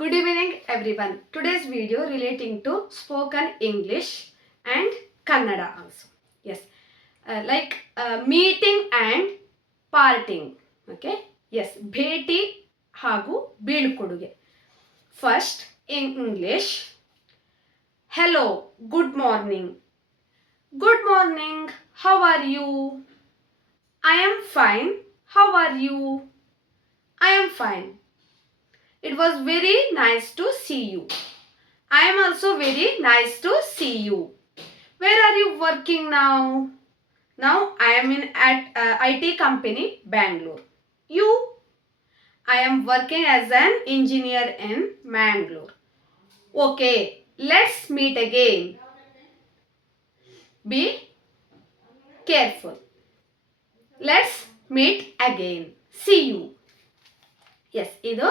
Good evening everyone. Today's video relating to spoken English and Kannada also. Yes. Meeting and parting. Okay. Yes. Bheti hagu ಬೀಳ್ಕೊಡುಗೆ. First in English. Hello. Good morning. Good morning. How are you? I am fine. How are you? I am fine. It was very nice to see you. I am also very nice to see you. Where are you working now? Now I am at IT company Bangalore. You? I am working as an engineer in Bangalore. Okay, let's meet again. Be careful. Let's meet again. See you. Yes, ಇದು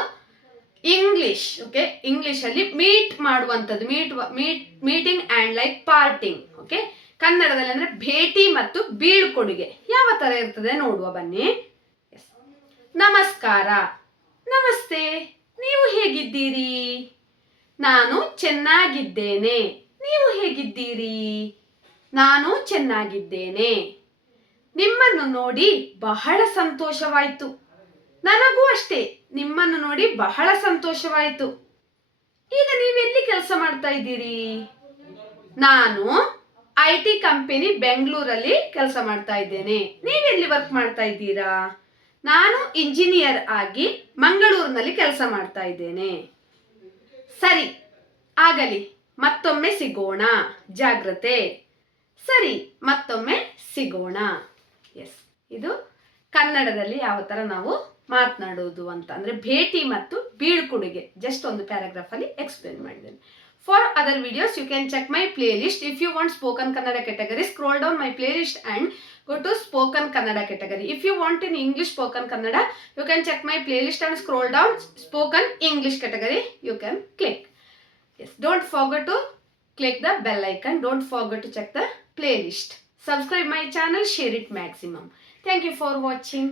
English. Okay, ಇಂಗ್ಲಿಷಲ್ಲಿ meet ಮಾಡುವಂಥದ್ದು, meeting and like parting. Okay, ಕನ್ನಡದಲ್ಲಿ ಅಂದರೆ ಭೇಟಿ ಮತ್ತು ಬೀಳ್ಕೊಡುಗೆ ಯಾವ ಥರ ಇರ್ತದೆ ನೋಡುವ ಬನ್ನಿ. ಎಸ್, ನಮಸ್ಕಾರ. ನಮಸ್ತೆ. ನೀವು ಹೇಗಿದ್ದೀರಿ? ನಾನು ಚೆನ್ನಾಗಿದ್ದೇನೆ. ನೀವು ಹೇಗಿದ್ದೀರಿ? ನಾನು ಚೆನ್ನಾಗಿದ್ದೇನೆ. ನಿಮ್ಮನ್ನು ನೋಡಿ ಬಹಳ ಸಂತೋಷವಾಯಿತು. ನನಗೂ ಅಷ್ಟೇ, ನಿಮ್ಮನ್ನು ನೋಡಿ ಬಹಳ ಸಂತೋಷವಾಯಿತು. ಈಗ ನೀವೆಲ್ಲಿ ಕೆಲಸ ಮಾಡ್ತಾ ಇದ್ದೀರಿ? ನಾನು IT ಕಂಪನಿ ಬೆಂಗಳೂರಲ್ಲಿ ಕೆಲಸ ಮಾಡ್ತಾ ಇದ್ದೇನೆ. ನೀವೆಲ್ಲಿ ವರ್ಕ್ ಮಾಡ್ತಾ ಇದ್ದೀರಾ? ನಾನು ಇಂಜಿನಿಯರ್ ಆಗಿ ಮಂಗಳೂರಿನಲ್ಲಿ ಕೆಲಸ ಮಾಡ್ತಾ ಇದ್ದೇನೆ. ಸರಿ, ಆಗಲಿ, ಮತ್ತೊಮ್ಮೆ ಸಿಗೋಣ. ಜಾಗ್ರತೆ. ಸರಿ, ಮತ್ತೊಮ್ಮೆ ಸಿಗೋಣ. ಎಸ್, ಇದು ಕನ್ನಡದಲ್ಲಿ ಯಾವ ಥರ ನಾವು ಮಾತನಾಡೋದು ಅಂತ ಅಂದರೆ ಭೇಟಿ ಮತ್ತು ಬೀಳ್ಕೊಡುಗೆ ಜಸ್ಟ್ ಒಂದು ಪ್ಯಾರಾಗ್ರಾಫ್ ಅಲ್ಲಿ ಎಕ್ಸ್ಪ್ಲೇನ್ ಮಾಡಿದ್ದೇನೆ. For other videos you can check my playlist. If you want spoken Kannada category, scroll down my playlist and go to spoken kannada category. If you want in English spoken kannada, you can check my playlist and scroll down spoken English category. You can click. Yes, don't forget to click the bell icon. Don't forget to check the playlist. Subscribe my channel, share it maximum. Thank you for watching.